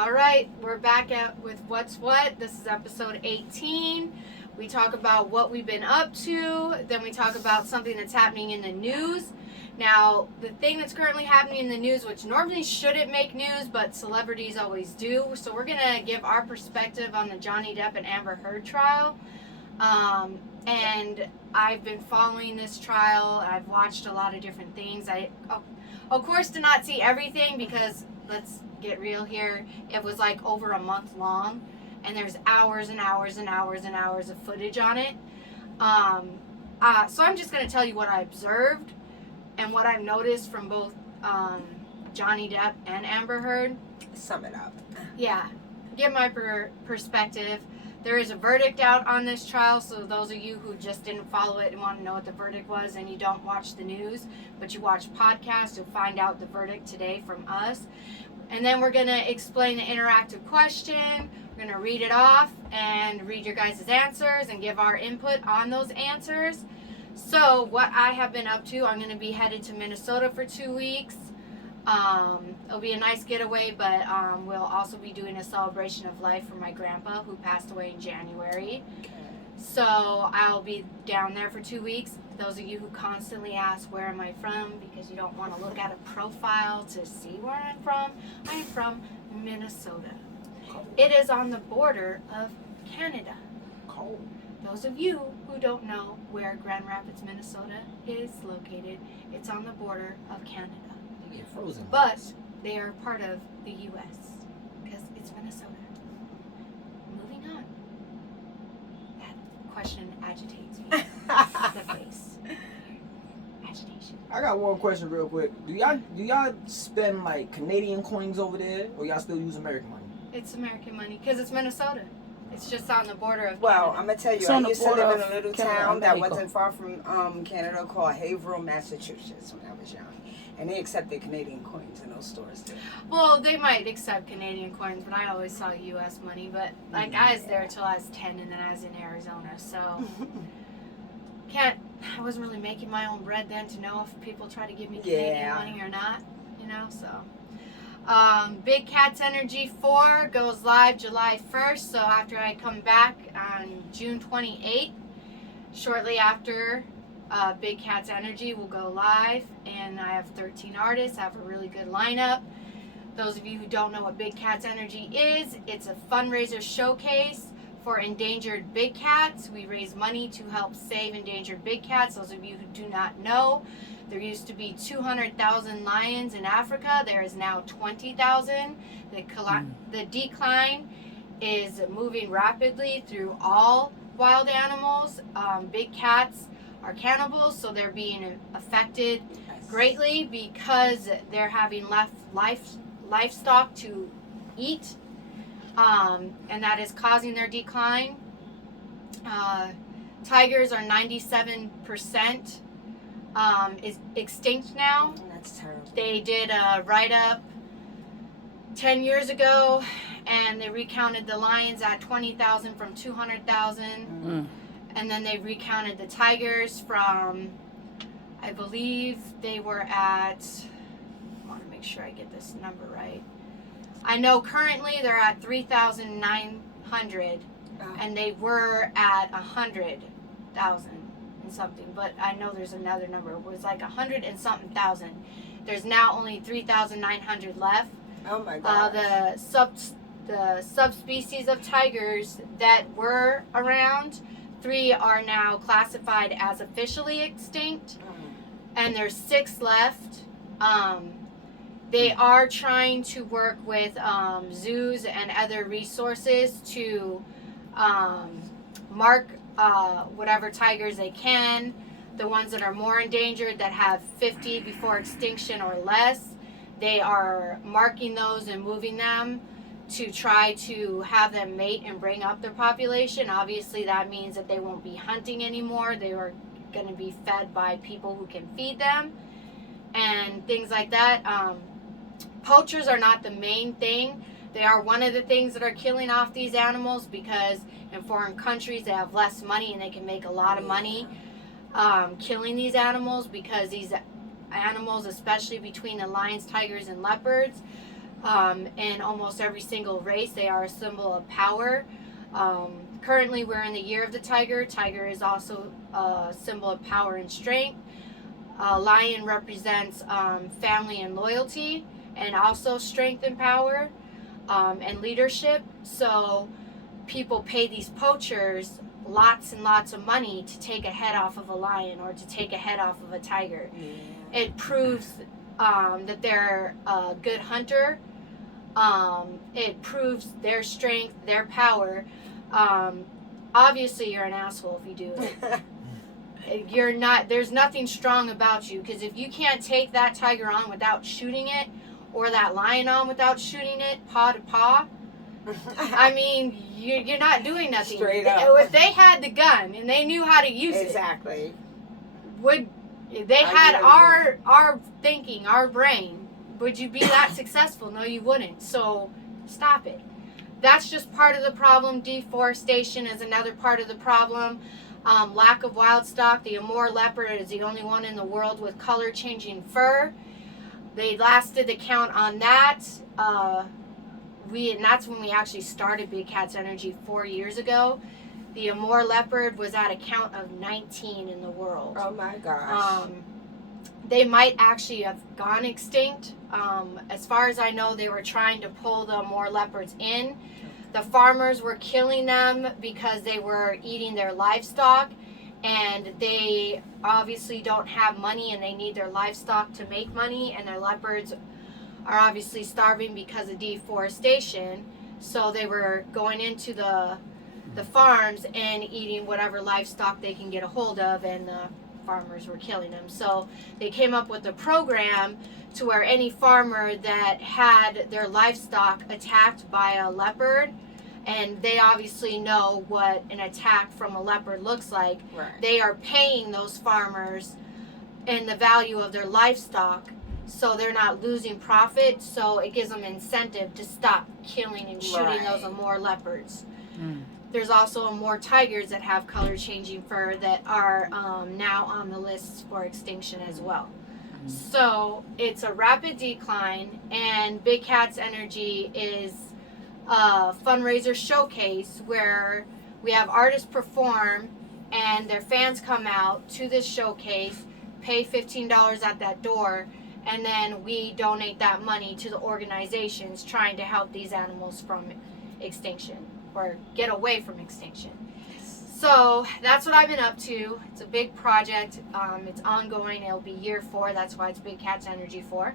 All right, we're back with What's What. This is episode 18. We talk about what we've been up to. Then we talk about something that's happening in the news. Now, the thing that's currently happening in the news, which normally shouldn't make news, but celebrities always do. So we're going to give our perspective on the Johnny Depp and Amber Heard trial. And I've been following this trial. I've watched a lot of different things. I, of course, did not see everything because, let's get real here, it was like over a month long. And there's hours and hours and hours and hours of footage on it. So I'm just going to tell you what I observed and what I've noticed from both Johnny Depp and Amber Heard. Sum it up. Yeah, give my perspective. There is a verdict out on this trial, so those of you who just didn't follow it and want to know what the verdict was and you don't watch the news, but you watch podcasts, you'll find out the verdict today from us. And then we're going to explain the interactive question. We're going to read it off and read your guys' answers and give our input on those answers. So what I have been up to, I'm going to be headed to Minnesota for 2 weeks. It'll be a nice getaway, but we'll also be doing a celebration of life for my grandpa who passed away in January. Okay. So I'll be down there for 2 weeks. Those of you who constantly ask where am I from because you don't want to look at a profile to see where I'm from Minnesota. Cold. It is on the border of Canada. Cold. Those of you who don't know where Grand Rapids, Minnesota is located, it's on the border of Canada. You get frozen. But they are part of the U.S. because it's Minnesota. Moving on. That question agitates me. The face. Agitation. I got one question real quick. Do y'all spend like Canadian coins over there, or y'all still use American money? It's American money because it's Minnesota. It's just on the border of Well, Canada. I'm gonna tell you, It's I on the used to border live in of a little Canada, town that America. wasn't far from Canada called Haverhill, Massachusetts, when I was young, and they accepted Canadian coins in those stores too. Well, they might accept Canadian coins, but I always saw U.S. money. But like I was there till I was 10, and then I was in Arizona, so I wasn't really making my own bread then to know if people try to give me Canadian Yeah. money or not, you know. So, Big Cats Energy 4 goes live July 1st. So after I come back on June 28th, shortly after. Big Cats Energy will go live, and I have 13 artists. I have a really good lineup. Those of you who don't know what Big Cats Energy is, it's a fundraiser showcase for endangered big cats. We raise money to help save endangered big cats. Those of you who do not know, there used to be 200,000 lions in Africa. There is now 20,000. The decline is moving rapidly through all wild animals. Big cats are cannibals, so they're being affected greatly because they're having left livestock to eat, and that is causing their decline. Tigers are 97% is extinct now. That's terrible. They did a write-up 10 years ago, and they recounted the lions at 20,000 from 200,000. And then they recounted the tigers from, I believe they were at, I want to make sure I get this number right. I know currently they're at 3,900, and they were at 100,000 and something. But I know there's another number. It was like 100 and something thousand. There's now only 3,900 left. Oh my God. The subspecies of tigers that were around, 3 are now classified as officially extinct, and there's 6 left. They are trying to work with zoos and other resources to mark whatever tigers they can. The ones that are more endangered, that have 50 before extinction or less, they are marking those and moving them to try to have them mate and bring up their population. Obviously, that means that they won't be hunting anymore. They are going to be fed by people who can feed them and things like that. Poachers are not the main thing. They are one of the things that are killing off these animals because in foreign countries they have less money and they can make a lot of money killing these animals, because these animals, especially between the lions, tigers, and leopards, In almost every single race, they are a symbol of power. Currently, we're in the year of the tiger. Tiger is also a symbol of power and strength. Lion represents family and loyalty, and also strength and power, and leadership. So people pay these poachers lots and lots of money to take a head off of a lion or to take a head off of a tiger. Yeah. It proves that they're a good hunter. It proves their strength, their power. Obviously, you're an asshole if you do it. You're not. There's nothing strong about you, because if you can't take that tiger on without shooting it, or that lion on without shooting it, paw to paw, I mean, you're not doing nothing. Straight up. If they had the gun and they knew how to use Exactly. would they had our thinking, our brain, would you be that successful? No, you wouldn't. So stop it. That's just part of the problem. Deforestation is another part of the problem. Lack of wild stock. The Amur leopard is the only one in the world with color changing fur. They last did the count on that. And that's when we actually started Big Cats Energy 4 years ago. The Amur leopard was at a count of 19 in the world. Oh my gosh. They might actually have gone extinct. As far as I know, they were trying to pull the Amur leopards in. The farmers were killing them because they were eating their livestock, and they obviously don't have money, and they need their livestock to make money, and their leopards are obviously starving because of deforestation. So they were going into the farms and eating whatever livestock they can get a hold of, and the farmers were killing them. So they came up with a program to where any farmer that had their livestock attacked by a leopard, and they obviously know what an attack from a leopard looks like, Right. they are paying those farmers in the value of their livestock, so they're not losing profit. So it gives them incentive to stop killing and shooting Right. those Amur leopards. Mm. There's also Amur tigers that have color changing fur that are now on the list for extinction as well. So it's a rapid decline, and Big Cats Energy is a fundraiser showcase where we have artists perform and their fans come out to this showcase, pay $15 at that door, and then we donate that money to the organizations trying to help these animals from extinction or get away from extinction. So that's what I've been up to. It's a big project. It's ongoing. It'll be year 4. That's why it's Big Cats Energy 4.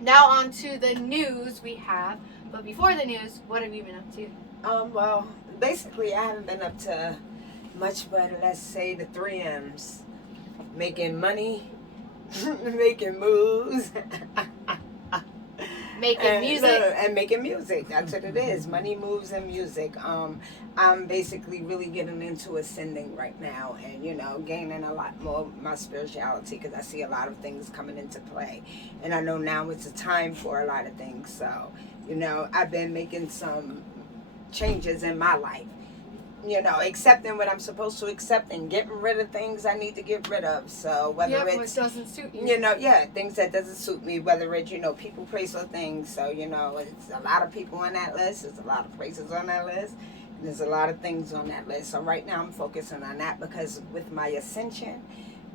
Now on to the news we have. But before the news, what have you been up to? Well, basically, I haven't been up to much, but let's say the 3 M's: making money, making moves, Making music. and making music. That's what it is. Money, moves, and music. I'm basically really getting into ascending right now, and gaining a lot more of my spirituality, because I see a lot of things coming into play, and I know now it's a time for a lot of things. So I've been making some changes in my life, accepting what I'm supposed to accept and getting rid of things I need to get rid of. So whether What it's doesn't suit you. things that doesn't suit me, whether it's people praise or things. So it's a lot of people on that list. There's a lot of praises on that list. And there's a lot of things on that list. So right now I'm focusing on that, because with my ascension,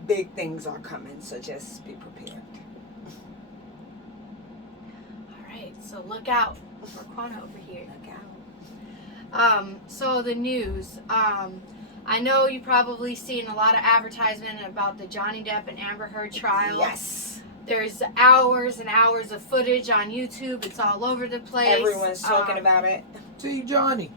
big things are coming. So just be prepared. All right, so look out for Quana over here. Look out. So the news. I know you probably seen a lot of advertisement about the Johnny Depp and Amber Heard trial. Yes. There's hours and hours of footage on YouTube. It's all over the place. Everyone's talking about it. Team Johnny.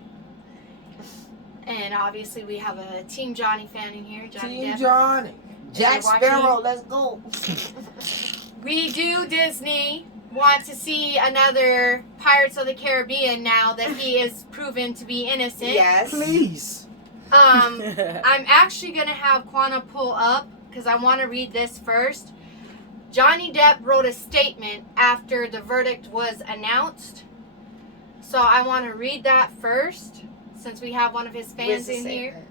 And obviously we have a Team Johnny fan in here. Johnny Team Depp. Johnny. Jack watching? Sparrow, let's go. We do, Disney, want to see another Pirates of the Caribbean now that he is proven to be innocent. Yes. Please. I'm actually going to have Quana pull up because I want to read this first. Johnny Depp wrote a statement after the verdict was announced. So I want to read that first since we have one of his fans Where's the in here. statement?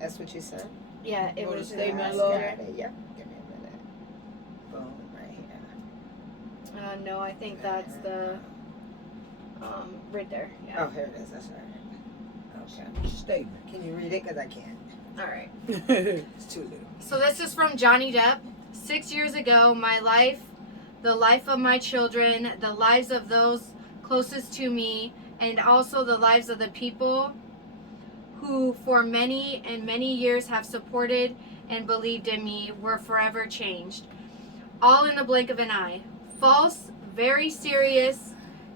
That's what you said? Yeah, it What was a statement, in Lord. there. Yep. Give me a minute. Boom, right here. No, I think that's the... Right there. Yeah. Oh, here it is. That's right. Okay. Statement. Can you read it? Because I can't. All right. It's too little. So this is from Johnny Depp. 6 years ago, my life, the life of my children, the lives of those closest to me, and also the lives of the people who for many and many years have supported and believed in me were forever changed. All in the blink of an eye. False, very serious,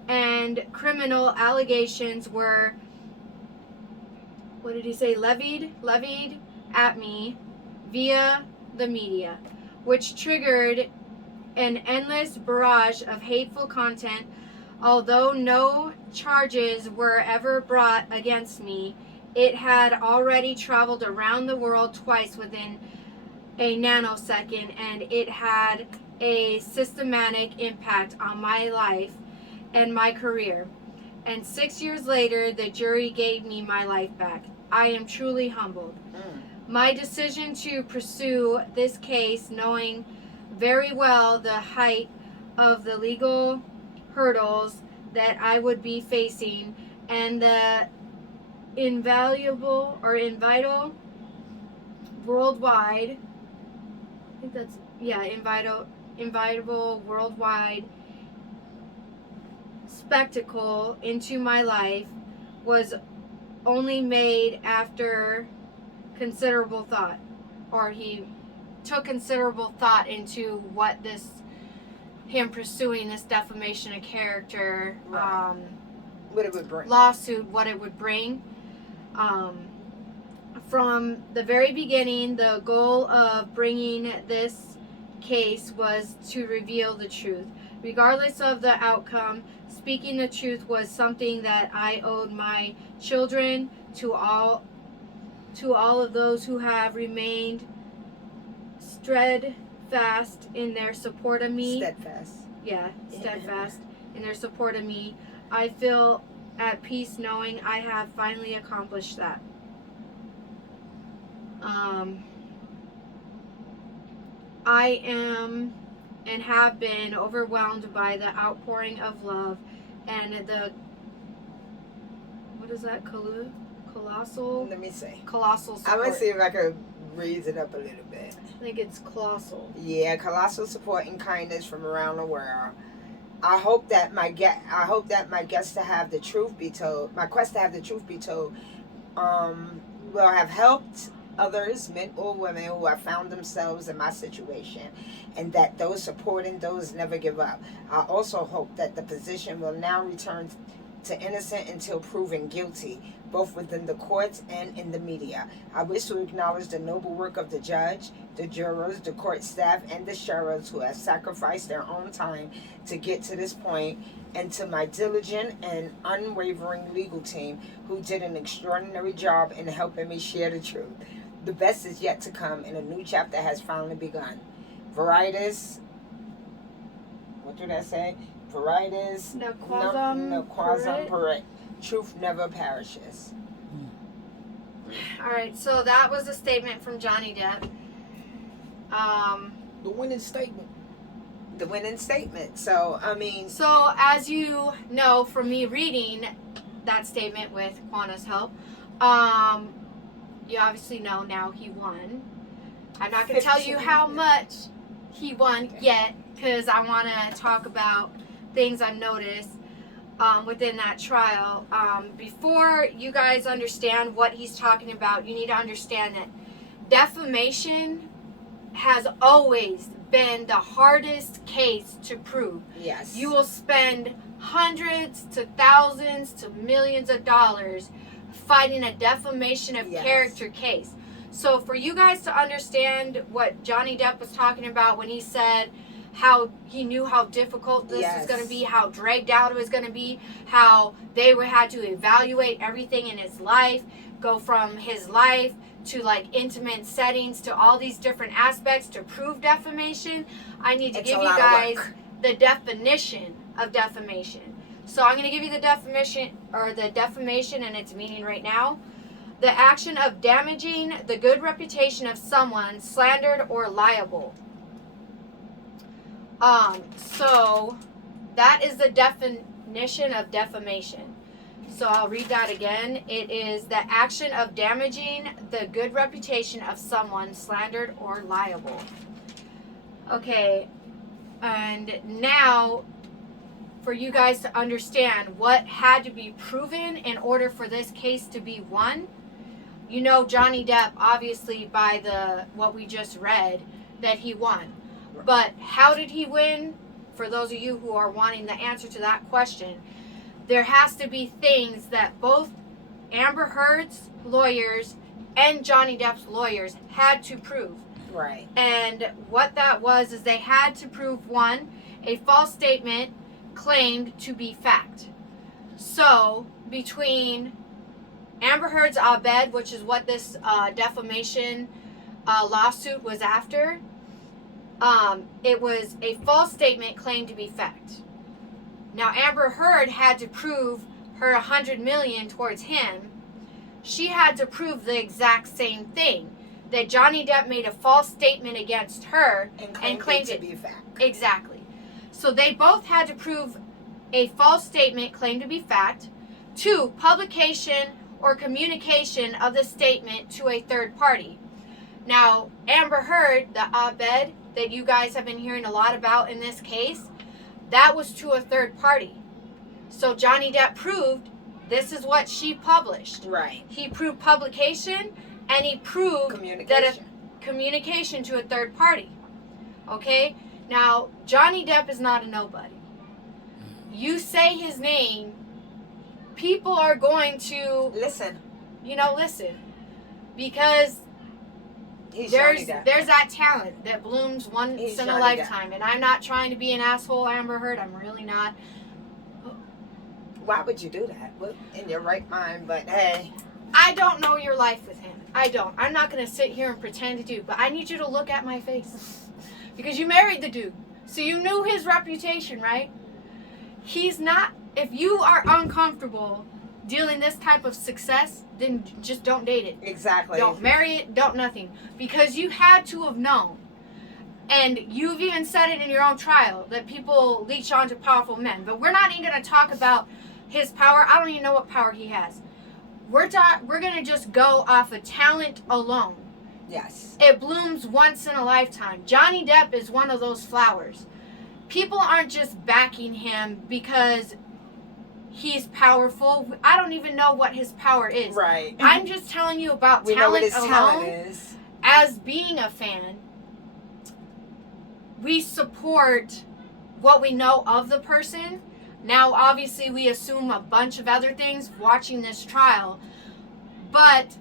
and criminal allegations were, what did he say, levied at me via the media, which triggered an endless barrage of hateful content. Although no charges were ever brought against me, it had already traveled around the world twice within a nanosecond, and it had a systematic impact on my life and my career. And 6 years later, the jury gave me my life back. I am truly humbled. My decision to pursue this case, knowing very well the height of the legal hurdles that I would be facing, and the invaluable worldwide, I think that's, yeah, invaluable worldwide spectacle into my life was only made after considerable thought, or he took considerable thought into what him pursuing this defamation of character Right. What it would bring. lawsuit, what it would bring. From the very beginning, the goal of bringing this case was to reveal the truth. Regardless of the outcome, speaking the truth was something that I owed my children, to all of those who have remained steadfast in their support of me. Steadfast in their support of me. I feel at peace knowing I have finally accomplished that. I am and have been overwhelmed by the outpouring of love and the, what is that, colossal Let me see. support. I'm going to see if I can raise it up a little bit. I think it's colossal. Yeah, colossal support and kindness from around the world. I hope that my quest to have the truth be told, will have helped others, men or women, who have found themselves in my situation, and that those supporting those never give up. I also hope that the position will now return to innocent until proven guilty, both within the courts and in the media. I wish to acknowledge the noble work of the judge, the jurors, the court staff, and the sheriffs who have sacrificed their own time to get to this point, and to my diligent and unwavering legal team who did an extraordinary job in helping me share the truth. The best is yet to come, and a new chapter has finally begun. Veritas, what did I say? Veritas, Nequasum Perit. Truth never perishes. Alright, so that was a statement from Johnny Depp. The winning statement. The winning statement. So, I mean... So, as you know from me reading that statement with Quana's help, you obviously know now he won. I'm not going to tell you how much he won yet, because I want to talk about things I've noticed within that trial. Before you guys understand what he's talking about, you need to understand that defamation has always been the hardest case to prove. Yes. You will spend hundreds to thousands to millions of dollars fighting a defamation of character case. So for you guys to understand what Johnny Depp was talking about when he said how he knew how difficult this was going to be, how dragged out it was going to be, how they had to evaluate everything in his life, go from his life to like intimate settings to all these different aspects to prove defamation, I need to give you guys the definition of defamation. So I'm going to give you the definition and its meaning right now. The action of damaging the good reputation of someone, slandered or liable. So that is the definition of defamation. So I'll read that again. It is the action of damaging the good reputation of someone slandered or liable. Okay, and now for you guys to understand what had to be proven in order for this case to be won. You know Johnny Depp, obviously by what we just read, that he won. But how did he win? For those of you who are wanting the answer to that question, there has to be things that both Amber Heard's lawyers and Johnny Depp's lawyers had to prove. Right. And what that was is they had to prove, one, a false statement claimed to be fact. So, between Amber Heard's op-ed, which is what this defamation lawsuit was after, it was a false statement claimed to be fact. Now, Amber Heard had to prove her $100 million towards him. She had to prove the exact same thing, that Johnny Depp made a false statement against her and claimed it to be fact. Exactly. So they both had to prove a false statement claimed to be fact. 2, publication or communication of the statement to a third party. Now, Amber Heard, the op-ed that you guys have been hearing a lot about in this case, that was to a third party. So Johnny Depp proved this is what she published. Right. He proved publication, and he proved that a communication to a third party. Okay? Now, Johnny Depp is not a nobody. You say his name, people are going to listen. Listen. Because there's that talent that blooms once in a lifetime. And I'm not trying to be an asshole, Amber Heard. I'm really not. Why would you do that? Well, in your right mind, but hey. I don't know your life with him. I don't. I'm not going to sit here and pretend to do. But I need you to look at my face. Because you married the dude. So you knew his reputation, right? He's not. If you are uncomfortable dealing this type of success, then just don't date it. Exactly. Don't marry it. Don't nothing. Because you had to have known. And you've even said it in your own trial that people leech on to powerful men. But we're not even going to talk about his power. I don't even know what power he has. We're going to just go off of talent alone. Yes. It blooms once in a lifetime. Johnny Depp is one of those flowers. People aren't just backing him because he's powerful. I don't even know what his power is. Right. I'm just telling you about we talent know what his alone. Talent is. As being a fan, we support what we know of the person. Now, obviously, we assume a bunch of other things watching this trial. But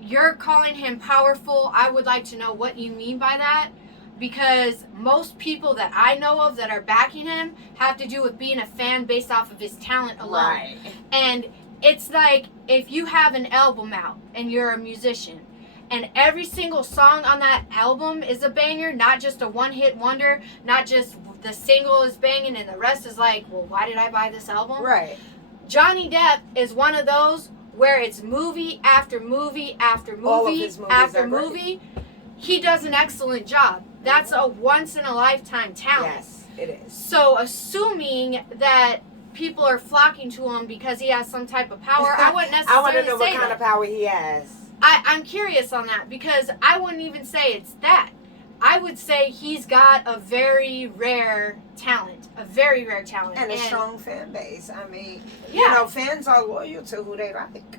you're calling him powerful. I would like to know what you mean by that. Because most people that I know of that are backing him have to do with being a fan based off of his talent alone. Right. And it's like if you have an album out and you're a musician and every single song on that album is a banger, not just a one-hit wonder, not just the single is banging and the rest is like, well, why did I buy this album? Right. Johnny Depp is one of those where it's movie after movie after movie after movie. He does an excellent job. That's a once-in-a-lifetime talent. Yes, it is. So assuming that people are flocking to him because he has some type of power, I wouldn't necessarily say I want to know what kind of power he has. I'm curious on that because I wouldn't even say it's that. I would say he's got a very rare talent. A very rare talent. And a strong fan base. I mean, yeah. Fans are loyal to who they like.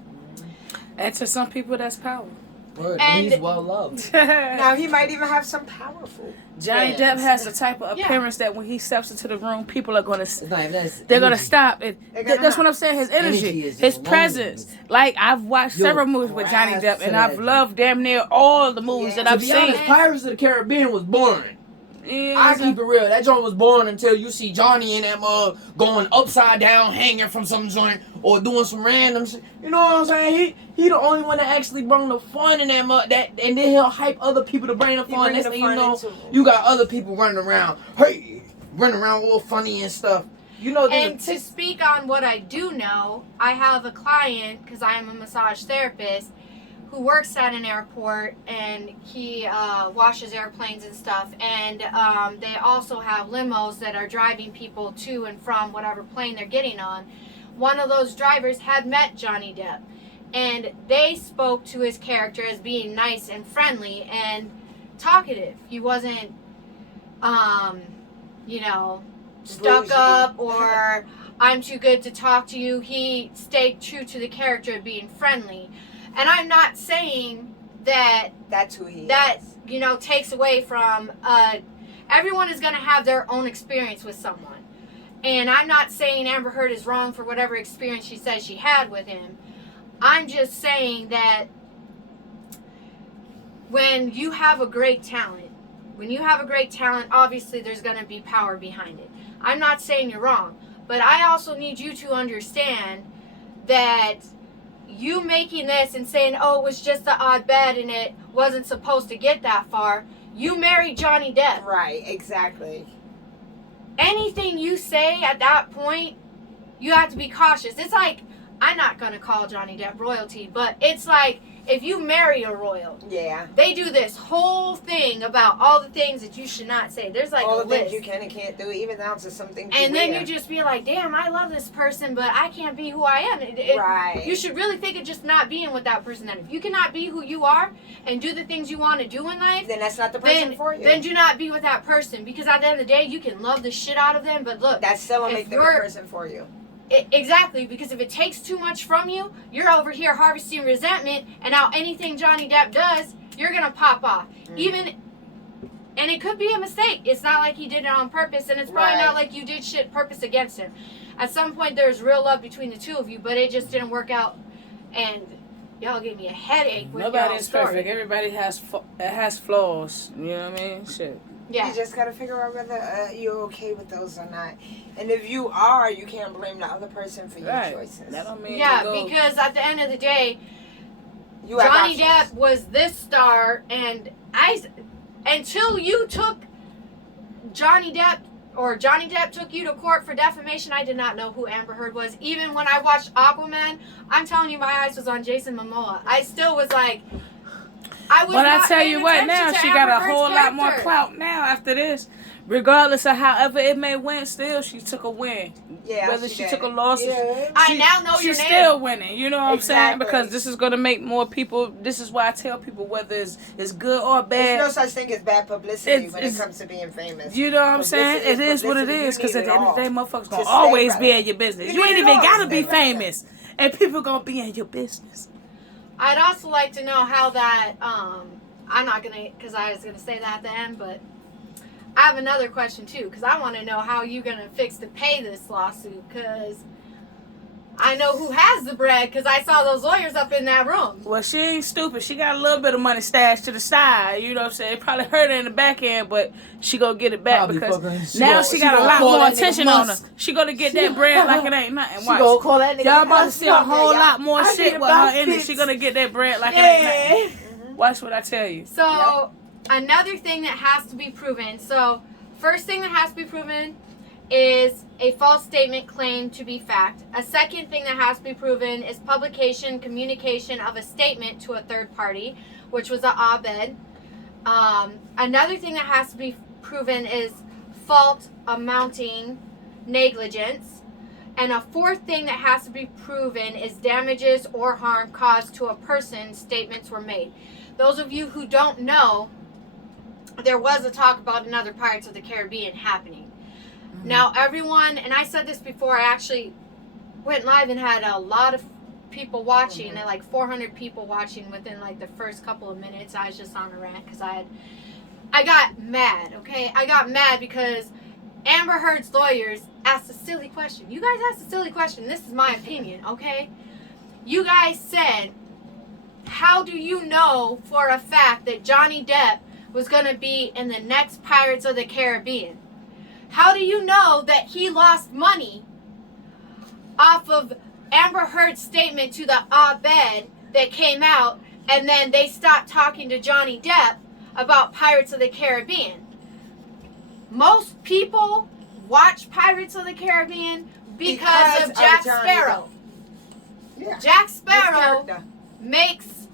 And to some people, that's power. Word, and he's well loved. Now, he might even have some powerful Johnny fans. Depp has the type of appearance that when he steps into the room, people are going to they're going to stop. That's what I'm saying. His energy, his presence. Like, I've watched several movies with Johnny Depp, and I've loved damn near all the movies that I've seen. Honest, Pirates of the Caribbean was boring. Yeah, I keep it real. That joint was boring until you see Johnny in that mug going upside down, hanging from some joint, or doing some random shit. You know what I'm saying? He the only one that actually bring the fun in that mug. And then he'll hype other people to bring the fun. Next thing you know, you got other people running around. Hey, running around all funny and stuff. You know. And to speak on what I do know, I have a client because I am a massage therapist. who works at an airport, and he washes airplanes and stuff. And they also have limos that are driving people to and from whatever plane they're getting on. One of those drivers had met Johnny Depp, and they spoke to his character as being nice and friendly and talkative. He wasn't, stuck Bougie. up or I'm too good to talk to you. He stayed true to the character of being friendly. And I'm not saying that That's who he that is. takes away from everyone is going to have their own experience with someone. And I'm not saying Amber Heard is wrong for whatever experience she says she had with him. I'm just saying that when you have a great talent, obviously there's going to be power behind it. I'm not saying you're wrong, but I also need you to understand that you making this and saying, oh, it was just the odd bed and it wasn't supposed to get that far. You married Johnny Depp. Right, exactly. Anything you say at that point, you have to be cautious. It's like, I'm not going to call Johnny Depp royalty, but it's like, if you marry a royal, they do this whole thing about all the things that you should not say. There's like all a the list. things you can and can't do, even down to some things And you then wear. you just be like, damn, I love this person, but I can't be who I am. Right. You should really think of just not being with that person. Then if you cannot be who you are and do the things you want to do in life, then that's not the person for you. Then do not be with that person, because at the end of the day, you can love the shit out of them, but look, that still will make the good person for you. Exactly, because if it takes too much from you, you're over here harvesting resentment, and now anything Johnny Depp does, you're gonna pop off. And it could be a mistake. It's not like he did it on purpose, and it's probably not like you did shit purpose against him. At some point, there's real love between the two of you, but it just didn't work out, and y'all gave me a headache with Nobody y'all's is story. perfect. Everybody has flaws. You know what I mean? Shit. Yeah. You just gotta figure out whether you're okay with those or not. And if you are, you can't blame the other person for your choices. That don't mean because at the end of the day, you have Johnny options. Depp was this star, and until you took Johnny Depp took you to court for defamation, I did not know who Amber Heard was. Even when I watched Aquaman, I'm telling you, my eyes was on Jason Momoa. I still was like, But I tell you what, now she got a whole lot more clout now after this. Regardless of however it may win, still she took a win. Yeah, whether she took a loss, I now know your she's name. still winning. You know what I'm saying? Exactly. Because this is gonna make more people. This is why I tell people whether it's good or bad. There's no such thing as bad publicity when it comes to being famous. You know what I'm saying? It is what it is. Because at the end of the day, motherfuckers gonna always be in your business. You ain't even gotta be famous, and people gonna be in your business. I'd also like to know how that. I'm not gonna, because I was gonna say that at the end, but I have another question too, because I want to know how you're gonna fix to pay this lawsuit, because I know who has the bread, because I saw those lawyers up in that room. Well, she ain't stupid. She got a little bit of money stashed to the side. You know what I'm saying? It probably hurt her in the back end, but she gonna get it back Probably because she now gonna- she she got a gonna lot call more that nigga attention on her. Musk. She gonna get that bread like it ain't nothing. She Watch. gonna call that nigga. Y'all about to see a whole yeah. lot more I shit get with her about in it. fits. She gonna get that bread like it ain't nothing. Watch what I tell you. So, another thing that has to be proven. So, first thing that has to be proven is a false statement claimed to be fact. A second thing that has to be proven is communication of a statement to a third party, which was an op-ed. Another thing that has to be proven is fault amounting negligence. And a fourth thing that has to be proven is damages or harm caused to a person statements were made. Those of you who don't know, there was a talk about another Pirates of the Caribbean happening. Now everyone, and I said this before, I actually went live and had a lot of people watching, and like 400 people watching within like the first couple of minutes. I was just on a rant because I got mad, okay? I got mad because Amber Heard's lawyers asked a silly question. You guys asked a silly question. This is my opinion, okay? You guys said, how do you know for a fact that Johnny Depp was going to be in the next Pirates of the Caribbean? How do you know that he lost money off of Amber Heard's statement to the op-ed that came out, and then they stopped talking to Johnny Depp about Pirates of the Caribbean? Most people watch Pirates of the Caribbean because of Jack Johnny Sparrow. Depp. Yeah. Jack His Sparrow character. makes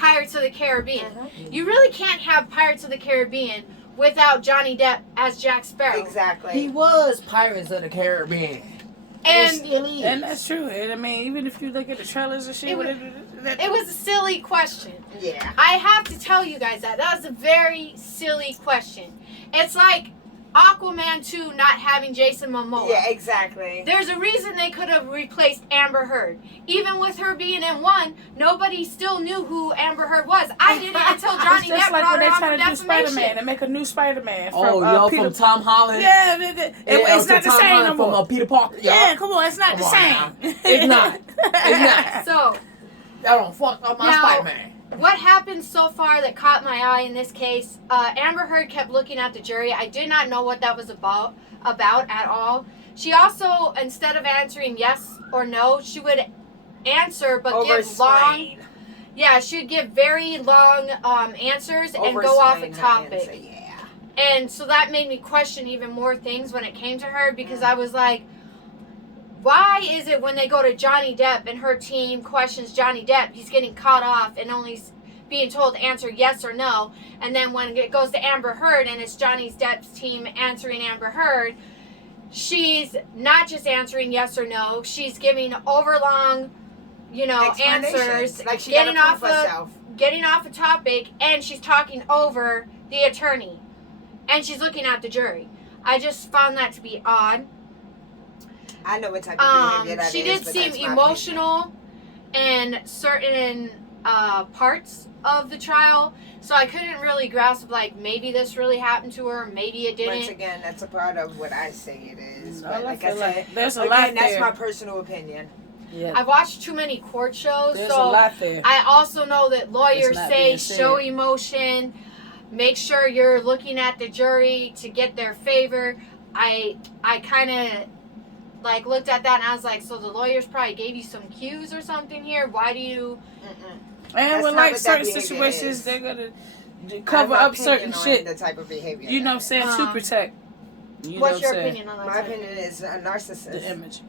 Pirates of the Caribbean. You really can't have Pirates of the Caribbean without Johnny Depp as Jack Sparrow. Exactly. He was Pirates of the Caribbean. And still is. And that's true. And I mean, even if you look at the trailers and shit, it was a silly question. Yeah. I have to tell you guys that was a very silly question. It's like Aquaman 2 not having Jason Momoa. Yeah, exactly. There's a reason they could have replaced Amber Heard. Even with her being in one, nobody still knew who Amber Heard was. I didn't until It's Johnny just Depp like brought when they her on try for to do Spider-Man defamation. and make a new Spider-Man. From Tom Holland. Yeah, it's not the Tom same no Holland more. from Peter Parker. Yeah, come on, it's not the same. Now. It's not. It's not. So, Y'all don't fuck up my Now- Spider-Man. what happened so far that caught my eye in this case, Amber Heard kept looking at the jury. I did not know what that was about at all. She also, instead of answering yes or no, she would answer but give long. Yeah, she would give very long answers and go off a topic. Yeah. And so that made me question even more things when it came to her, because I was like, why is it when they go to Johnny Depp and her team questions Johnny Depp, he's getting caught off and only being told to answer yes or no, and then when it goes to Amber Heard and it's Johnny Depp's team answering Amber Heard, she's not just answering yes or no, she's giving overlong, answers, like she getting gotta off prove herself. getting off a topic, and she's talking over the attorney, and she's looking at the jury. I just found that to be odd. I know what type of behavior that she is. did but seem that's my emotional in certain parts of the trial, so I couldn't really grasp, like, maybe this really happened to her, maybe it opinion. didn't. Once again, that's a part of what I say it is. No, But like I feel said, like there's a again, lot that's there. my personal opinion. Yeah, I've watched too many court shows, there's a so lot there. I also know that lawyers It's not say being said. show emotion, make sure you're looking at the jury to get their favor. I kind of like looked at that and I was like, so the lawyers probably gave you some cues or something here. Why do you? And That's with not like what that certain behavior situations, is. they're gonna I cover have my up certain opinion on shit. The type of behavior. You know what I'm saying? To Um, protect. You know What's what your I'm saying? opinion on that? My type of opinion thing? is a narcissist. The image.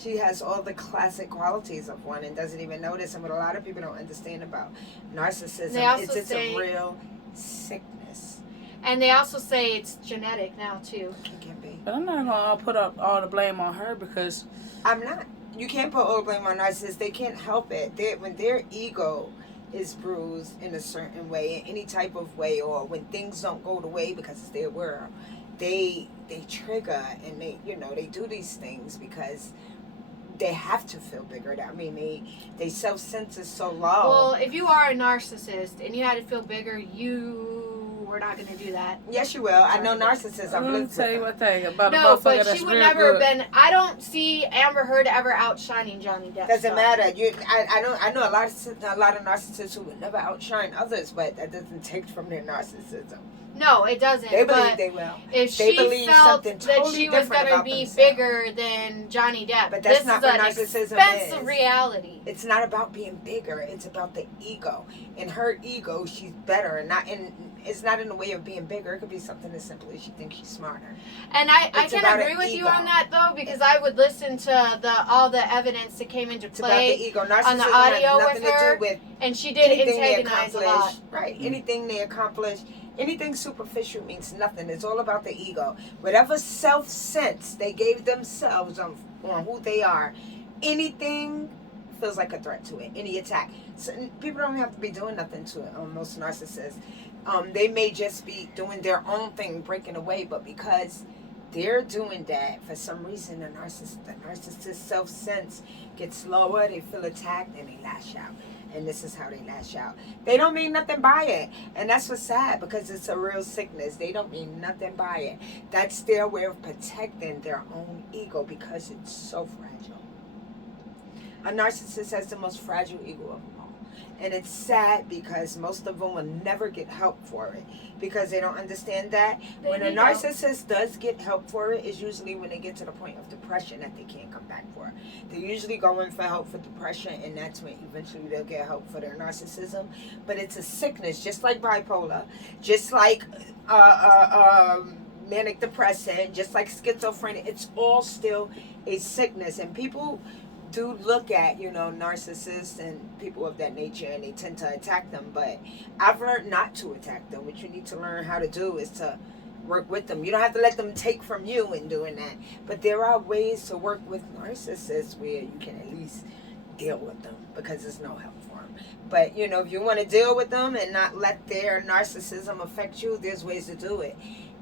She has all the classic qualities of one and doesn't even notice. And what a lot of people don't understand about narcissism, They also it's say- a real sickness. And they also say it's genetic now too. It can be. But I'm not gonna put up all the blame on her because I'm not. You can't put all the blame on narcissists. They can't help it. When their ego is bruised in a certain way, in any type of way, or when things don't go the way because it's their world, they trigger and they do these things because they have to feel bigger. I mean, they self-censor so low. Well, if you are a narcissist and you had to feel bigger, you were not going to do that. Yes, you will. I know narcissists. I've I'm gonna lived tell with you them. one thing about a No, motherfucker but that's she would real never good. have been. I don't see Amber Heard ever outshining Johnny Depp. Doesn't matter. I know a lot of narcissists who would never outshine others, but that doesn't take from their narcissism. No, it doesn't. They but believe they will. if They she believe felt something that totally she was different going to about be themselves. bigger than Johnny Depp, But that's this not is what an narcissism expensive is. reality. It's not about being bigger. It's about the ego. In her ego, she's better, and it's not in the way of being bigger. It could be something as simple as she thinks she's smarter. And I It's can about agree an with you ego. on that though, because I would listen to all the evidence that came into It's about play, the ego. on the Narcissism audio has with nothing to her. do with and she did anything they antagonize a accomplish. lot. Right. Anything they accomplish. Anything superficial means nothing. It's all about the ego. Whatever self-sense they gave themselves on who they are, anything feels like a threat to it. Any attack. So people don't have to be doing nothing to it. Most narcissists, they may just be doing their own thing, breaking away, but because they're doing that, for some reason, the narcissist self-sense gets lower. They feel attacked and they lash out. And this is how they lash out. They don't mean nothing by it. And that's what's sad, because it's a real sickness. They don't mean nothing by it. That's their way of protecting their own ego, because it's so fragile. A narcissist has the most fragile ego of them all. And it's sad because most of them will never get help for it, because they don't understand that. They When a need help. narcissist does get help for it, it's usually when they get to the point of depression that they can't come back for. They're usually going for help for depression, and that's when eventually they'll get help for their narcissism. But it's a sickness, just like bipolar, just like manic depressant, just like schizophrenia. It's all still a sickness, and people do look at, narcissists and people of that nature, and they tend to attack them. But I've learned not to attack them. What you need to learn how to do is to work with them. You don't have to let them take from you in doing that. But there are ways to work with narcissists where you can at least deal with them, because there's no help for them. But, if you want to deal with them and not let their narcissism affect you, there's ways to do it.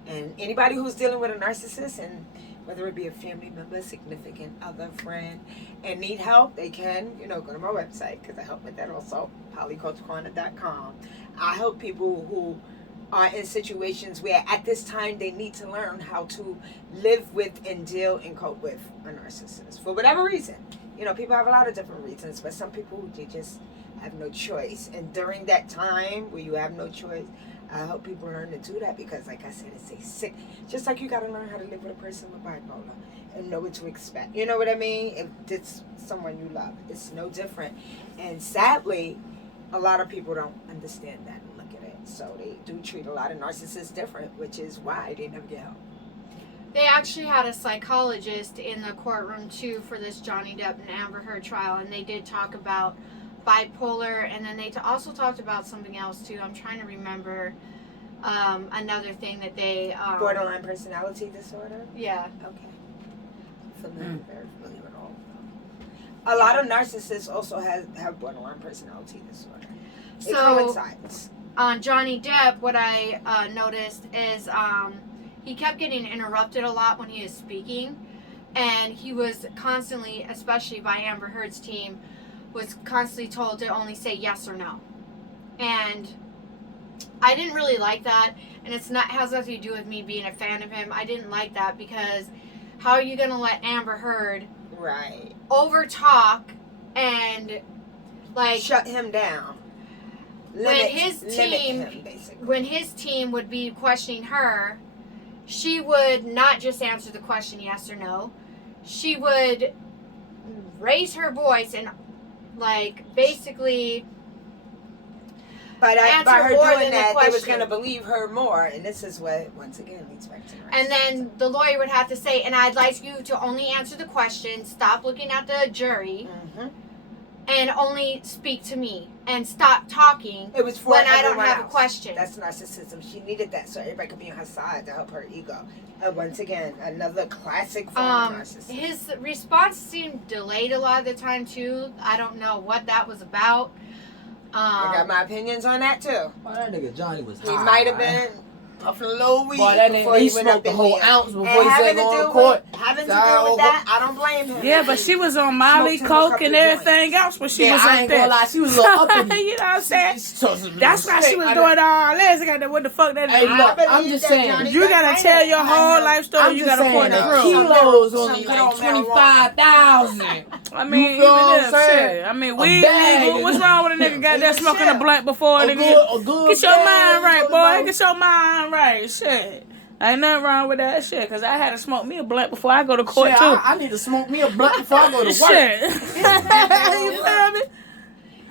And anybody who's dealing with a narcissist, and whether it be a family member, significant other, friend, and need help, they can, go to my website, because I help with that also, polyculturecorner.com. I help people who are in situations where at this time they need to learn how to live with and deal and cope with a narcissist for whatever reason. People have a lot of different reasons, but some people, they just have no choice. And during that time where you have no choice, I help people learn to do that, because, like I said, it's a sick. Just like you got to learn how to live with a person with bipolar and know what to expect. You know what I mean? If it's someone you love, it's no different. And sadly, a lot of people don't understand that and look at it. So they do treat a lot of narcissists different, which is why they never get help. They actually had a psychologist in the courtroom, too, for this Johnny Depp and Amber Heard trial, and they did talk about bipolar, and then they also talked about something else, too. I'm trying to remember another thing that they... borderline personality disorder? Yeah. Okay. Very familiar with all of them. A lot of narcissists also have borderline personality disorder. It coincides. On Johnny Depp, what I noticed is he kept getting interrupted a lot when he was speaking, and he was constantly, especially by Amber Heard's team, was constantly told to only say yes or no. And I didn't really like that, and has nothing to do with me being a fan of him. I didn't like that, because how are you going to let Amber Heard over talk and shut him down? When his team would be questioning her, she would not just answer the question yes or no. She would raise her voice and basically by her doing that, they was going to believe her more, and this is what, once again, leads back to narcissism. And then the lawyer would have to say, and I'd like you to only answer the question, stop looking at the jury, and only speak to me, and stop talking it was for when I don't have a question. That's narcissism. She needed that so everybody could be on her side to help her ego. Once again, another classic form of narcissism. His response seemed delayed a lot of the time, too. I don't know what that was about. I got my opinions on that, too. Well, that nigga Johnny was high. He might have been puffing a little weed before he smoked the whole ounce before he said go to court. Having to do with that, I don't blame him. Yeah, but she was on Molly, Coke, and everything else when she was I ain't gonna lie, she was a little up in you know what I'm saying? That's why she was doing all this. I got to what the fuck that is. Hey, look, I'm just saying. You gotta tell your whole life story. You gotta point the proof. Kilos only like 25,000. I mean, even if shit. I mean, weed legal. What's wrong with a nigga got that smoking a blunt before the get your mind right, boy. Get your mind right. Shit. Ain't nothing wrong with that shit, because I had to smoke me a blunt before I go to court, too. I need to smoke me a blunt before I go to work. Shit. You feel me?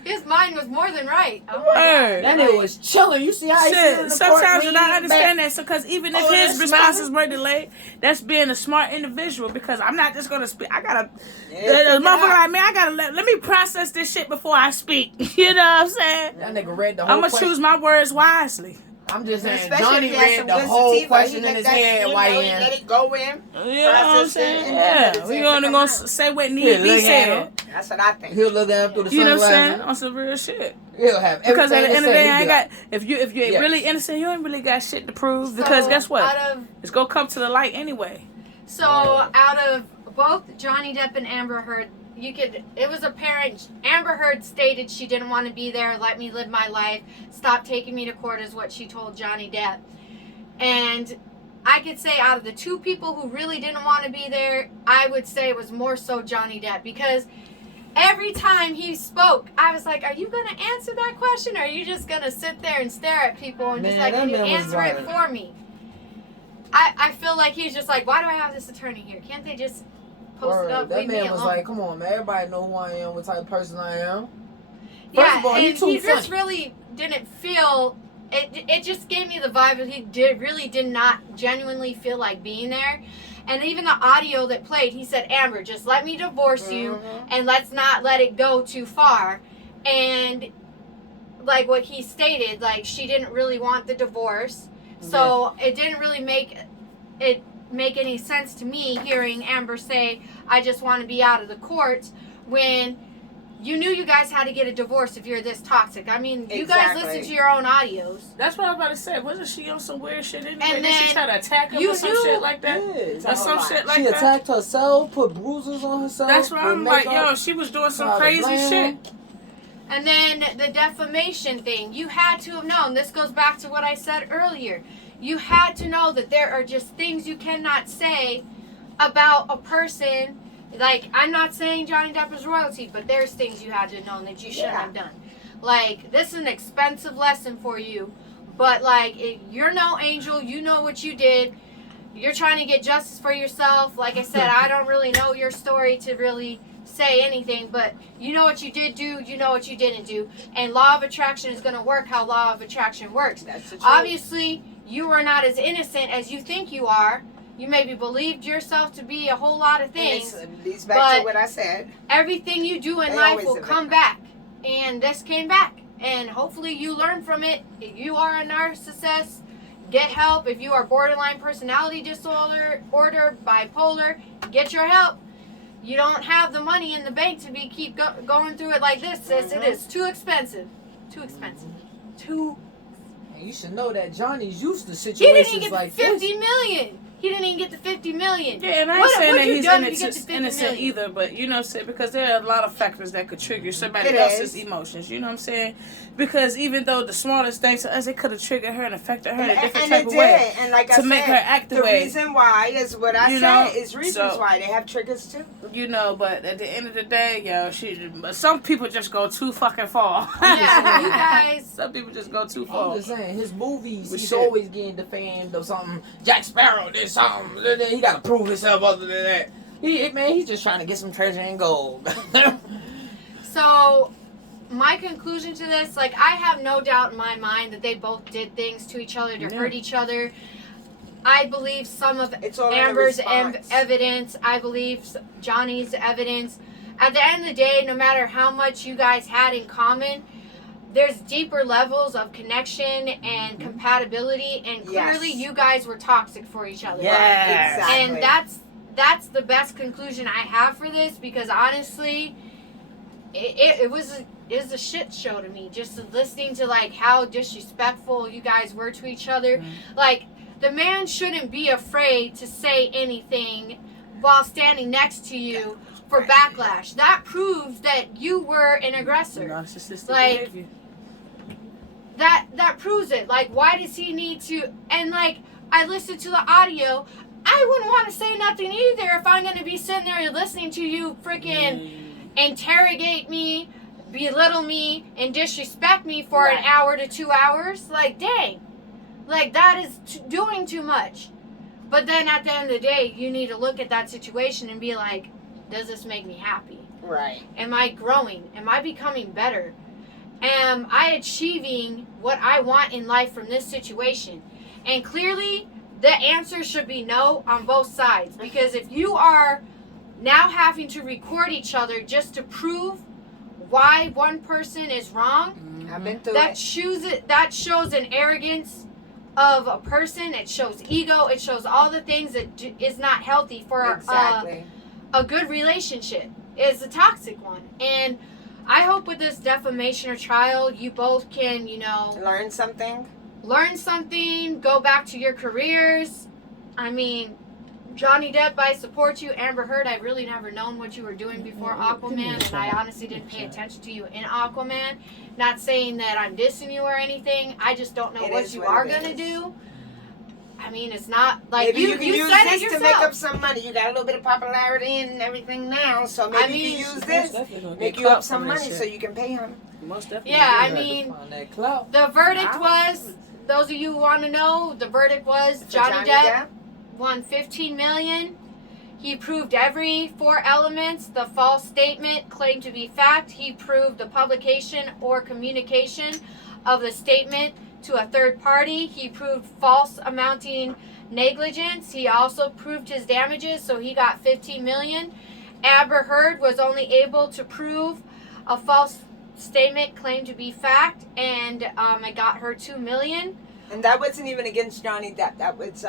His mind was more than right. That nigga was chilling. You see how he shit. in the Sometimes court, I understand that, because even if his responses were delayed, that's being a smart individual, because I'm not just gonna speak. I gotta, a motherfucker like me, I gotta let me process this shit before I speak. You know what I'm saying? That nigga read the whole I'm gonna choose my words wisely. I'm just saying, Johnny read the whole question in his head while he let it go in. You know what I'm saying? Yeah, we only gonna say what needs to be said. That's what I think. He'll look at him through the You know what I'm sunglasses. saying? On some real shit. He'll have everything because at the end of the day, I ain't got. If you ain't really innocent, you ain't really got shit to prove. Because guess what? It's gonna come to the light anyway. So out of both Johnny Depp and Amber Heard, it was apparent Amber Heard stated she didn't want to be there, let me live my life, stop taking me to court is what she told Johnny Depp. And I could say out of the two people who really didn't want to be there, I would say it was more so Johnny Depp, because every time he spoke, I was like, are you going to answer that question, or are you just going to sit there and stare at people and just like, can you answer it for me? I feel like he's just like, why do I have this attorney here? Can't they just post it up? That man was like, come on, man. Everybody know who I am, what type of person I am. First of all, and he just really didn't feel it just gave me the vibe that he really did not genuinely feel like being there. And even the audio that played, he said, Amber, just let me divorce you, and let's not let it go too far. And like what he stated, like she didn't really want the divorce. So it didn't really make any sense to me hearing Amber say, I just want to be out of the courts, when you knew you guys had to get a divorce if you're this toxic. I mean, you guys listen to your own audios. That's what I was about to say. Wasn't she on some weird shit anyway? And Did she try to attack him or some shit like that? Yeah. Or some shit like she that? She attacked herself, put bruises on herself. That's why I'm like, yo, she was doing some crazy shit. And then the defamation thing. You had to have known. This goes back to what I said earlier. You had to know that there are just things you cannot say about a person. Like, I'm not saying Johnny Depp is royalty, but there's things you had to know that you shouldn't have done. Like, this is an expensive lesson for you, but like, you're no angel. You know what you did. You're trying to get justice for yourself. Like I said, I don't really know your story to really say anything, but you know what you did do, you know what you didn't do, and law of attraction is going to work how law of attraction works. That's the truth. Obviously, you are not as innocent as you think you are. You maybe believed yourself to be a whole lot of things. And this leads back to what I said. Everything you do in life will come back. And this came back. And hopefully you learn from it. If you are a narcissist, get help. If you are borderline personality disorder, bipolar, get your help. You don't have the money in the bank to keep going through it like this, sis. It is too expensive. Too expensive. And you should know that Johnny's used to situations like this. He didn't even get the $50 million. He didn't even get the $50 million. Yeah, and I ain't saying that he's innocent either, but you know what I'm saying? Because there are a lot of factors that could trigger somebody else's emotions. You know what I'm saying? Because even though the smallest things to us, it could have triggered her and affected her in a different type of way. And like to make her act the way. The reason why is what I said is reasons why. They have triggers too. You know, but at the end of the day, yo, some people just go too fucking far. Yeah, you guys. Some people just go too far. I'm just saying, his movies, he's always getting defamed or something. Jack Sparrow did something. He got to prove himself other than that. He's just trying to get some treasure and gold. So, my conclusion to this, like, I have no doubt in my mind that they both did things to each other to hurt each other. I believe some of Amber's evidence. I believe Johnny's evidence. At the end of the day, no matter how much you guys had in common, there's deeper levels of connection and compatibility, and clearly you guys were toxic for each other. Yeah, exactly. And that's the best conclusion I have for this, because honestly, it was a shit show to me, just listening to like how disrespectful you guys were to each other. Like, the man shouldn't be afraid to say anything while standing next to you for backlash. That proves that you were an aggressor. Narcissistic behavior. That proves it. Like, why does he need to? And like, I listened to the audio. I wouldn't want to say nothing either if I'm going to be sitting there listening to you freaking interrogate me, belittle me, and disrespect me for an hour to 2 hours. Like, dang. Like, that is doing too much. But then at the end of the day, you need to look at that situation and be like, does this make me happy? Right. Am I growing? Am I becoming better? Am I achieving what I want in life from this situation? And clearly, the answer should be no on both sides. Because if you are now having to record each other just to prove why one person is wrong, I've been through that shows an arrogance of a person. It shows ego. It shows all the things that is not healthy for a good relationship. It's a toxic one. And I hope with this defamation or trial, you both can, learn something, go back to your careers. I mean, Johnny Depp, I support you. Amber Heard, I really never known what you were doing before Aquaman, and I honestly didn't pay attention to you in Aquaman. Not saying that I'm dissing you or anything. I just don't know what you are going to do. I mean, it's not like maybe you can use said this it to make up some money. You got a little bit of popularity and everything now, so maybe you can use this, make you up some money so you can pay him. Most definitely. Yeah, I mean, the verdict was, those of you who want to know, the verdict was Johnny Depp won $15 million. He proved every 4 elements. The false statement claimed to be fact. He proved the publication or communication of the statement to a third party. He proved false amounting negligence. He also proved his damages, so he got $15 million. Amber Heard was only able to prove a false statement claimed to be fact, and it got her $2 million. And that wasn't even against Johnny Depp. That was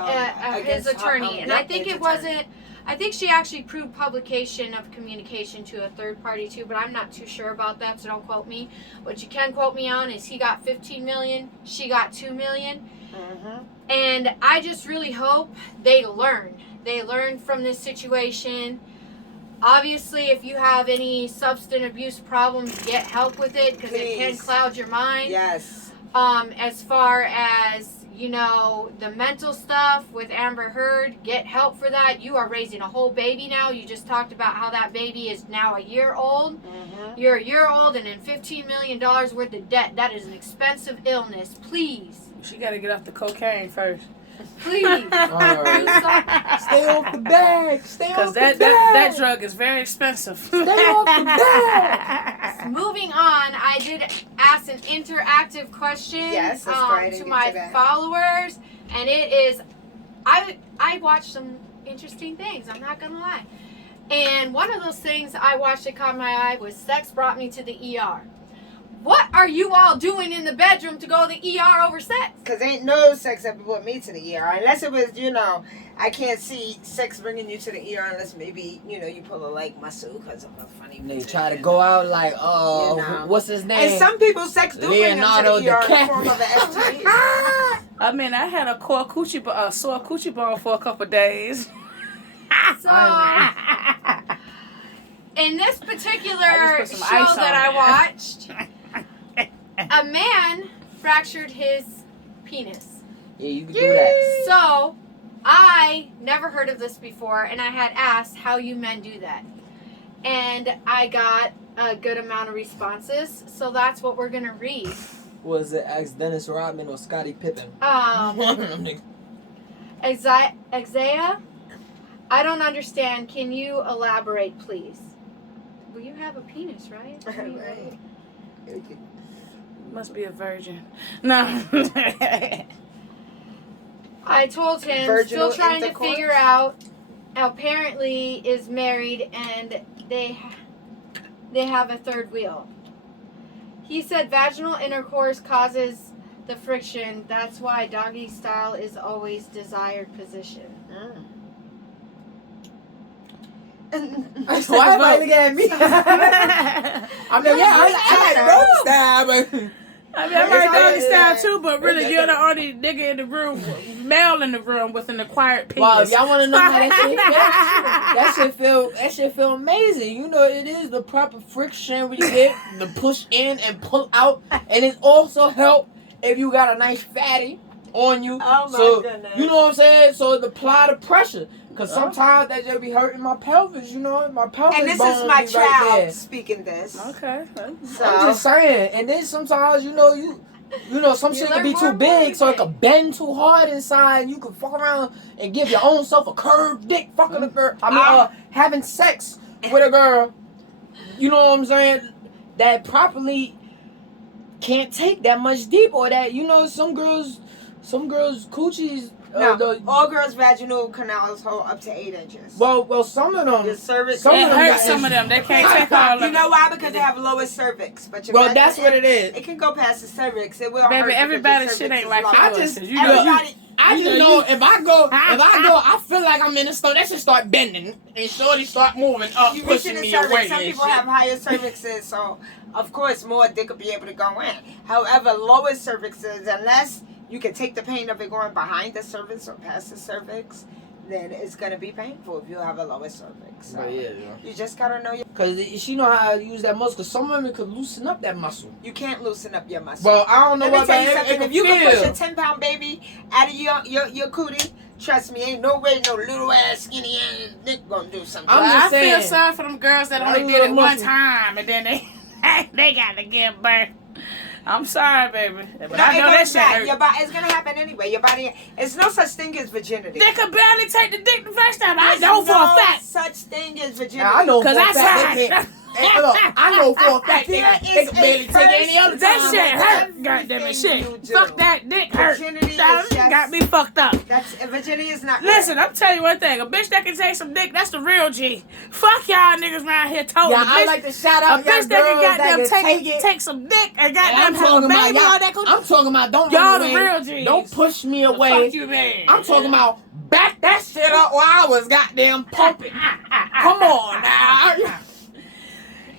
his attorney. And I think it wasn't. I think she actually proved publication of communication to a third party too, but I'm not too sure about that, so don't quote me. What you can quote me on is he got $15 million, she got $2 million. Mm-hmm. And I just really hope they learn. They learn from this situation. Obviously, if you have any substance abuse problems, get help with it, because it can cloud your mind. Yes. As far as, you know, the mental stuff with Amber Heard, get help for that. You are raising a whole baby now. You just talked about how that baby is now a year old. Mm-hmm. You're a year old and in $15 million worth of debt. That is an expensive illness. Please. She got to get off the cocaine first. Please. Right. Stay off the bag. Stay off the bag. That drug is very expensive. Stay off the bag. Moving on, I did ask an interactive question Yes, let's go ahead and to get my to that. followers, and it is, I watched some interesting things, I'm not going to lie. And one of those things I watched that caught my eye was sex brought me to the ER. What are you all doing in the bedroom to go to the ER over sex? Because ain't no sex ever brought me to the ER. Unless it was, you know, I can't see sex bringing you to the ER unless maybe, you know, you pull a leg muscle because of a funny They position. try to go out like, You know. what's his name? And some people sex do Leonardo bring them to the ER in the DiCaprio. form of an STD. I mean, I had a sore coochie bone for a couple of days. So, in this particular I show just put some ice that on I watched, a man fractured his penis. Yeah, you can do that. So, I never heard of this before, and I had asked how you men do that. And I got a good amount of responses, so that's what we're going to read. Was it ex Dennis Rodman or Scottie Pippen? Um, One of them niggas. Exaya, I don't understand. Can you elaborate, please? Well, you have a penis, right? Right. Must be a virgin. No. I told him, Virginal still trying to intercourse? figure out, apparently is married and they have a third wheel. He said vaginal intercourse causes the friction. That's why doggy style is always desired position. Why everybody looking at me? I mean, yeah, I like doggy style, but I mean, I like doggy style too, but really, you're the only nigga in the room, male in the room with an acquired penis. wow, if y'all want to know how that shit feel amazing. You know, it is the proper friction when you get the push in and pull out, and it also help if you got a nice fatty on you. Oh my so, goodness. you know what I'm saying? So it apply the pressure. Because sometimes that just be hurting my pelvis, you know? My pelvis And this bones is my be child right there. speaking this. Okay. So, I'm just saying. And then sometimes, you know, some You shit learn can be more too and more big, so it every could bend too hard inside, and you can fuck around and give your own self a curved dick fucking a girl. I mean, having sex with a girl, you know what I'm saying, that properly can't take that much deep, or that, you know, some girls coochies, no, all girls' vaginal canals hold up to 8 inches. well, some of them. Your cervix. Some It of them hurts got- some of them. They can't take all of You it. know why? Because they have lower cervix. But your Well, vag- that's what it is. It can go past the cervix. It will hurt Baby, because everybody's your shit cervix ain't is like lower. I yours. just- You know, Everybody, I You just know, know if I go, I feel like I'm in the store. That shit start bending and shorty start moving up, you reaching pushing the me cervix. away. Some and people shit. have higher cervixes, so of course more dick will be able to go in. However, lower cervixes, unless you can take the pain of it going behind the cervix or past the cervix, then it's gonna be painful if you have a lower cervix. So But yeah. you just gotta know Cause she know how to use that muscle. Cause some women could loosen up that muscle. you can't loosen up your muscle. Well, I don't know Let me what tell you that something. it If you can push a feel. 10-pound baby out of your cootie, trust me, ain't no way no little ass skinny ass dick gonna do something. I'm Well, just I feel saying. sorry for them girls that That only did little it one muscle. time and then they got to give birth. I'm sorry, baby, but No, I it know that goes shit back. hurt. Your body, it's gonna happen anyway. Your body, it's no such thing as virginity. They could barely take the dick the first time. I There's know for a no fact. such thing as virginity. Now, I know for Cause a I fact they tried. can't. Hey, look, I know for a fact they can barely take any other That time. shit hurt. Goddamn it, shit. Fuck that dick hurt. Virginity is That just- got me fucked up. Virginity is not. Listen, I'm telling you one thing. A bitch that can take some dick, that's the real G. Fuck y'all niggas around here toting. Yeah, A I bitch- like to shout a out y'all bitch that can girls goddamn that can take it. take some dick and And goddamn I'm have a talking about baby. All that y'all. could I'm talking about don't y'all run the away. real G's. Don't push me The away. fuck you mean? I'm talking about back that shit up while I was goddamn pumping. Come on now.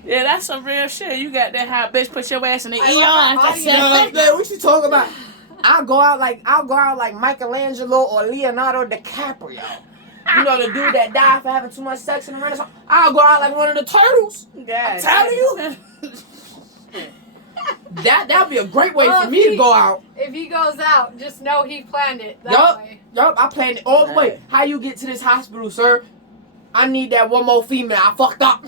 Yeah, that's some real shit. You got that how a bitch put your ass in the ER. Yeah, we should talk about. I'll go out like Michelangelo or Leonardo DiCaprio. You know, the dude that died for having too much sex in the Renaissance. I'll go out like one of the turtles. I'm telling you. That'd be a great way for me to go out. If he goes out, just know he planned it that way. Yup, I planned it all the way. How you get to this hospital, sir? I need that one more female. I fucked up.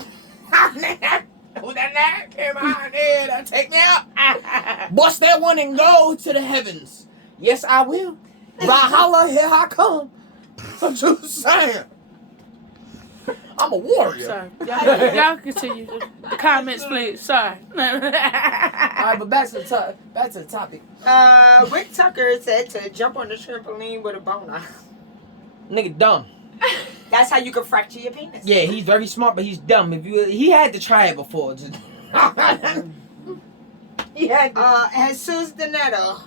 Who that nigga came out here to take me out? Bust that one and go to the heavens. Yes, I will. Valhalla, here I come. I'm just saying. I'm a warrior. Sorry. Y'all continue. The comments, please. Sorry. All right, but back to the topic. Rick Tucker said to jump on the trampoline with a boner. Nigga dumb. That's how you can fracture your penis. Yeah, he's very smart, but he's dumb. He had to try it before. He had to. Jesus Donato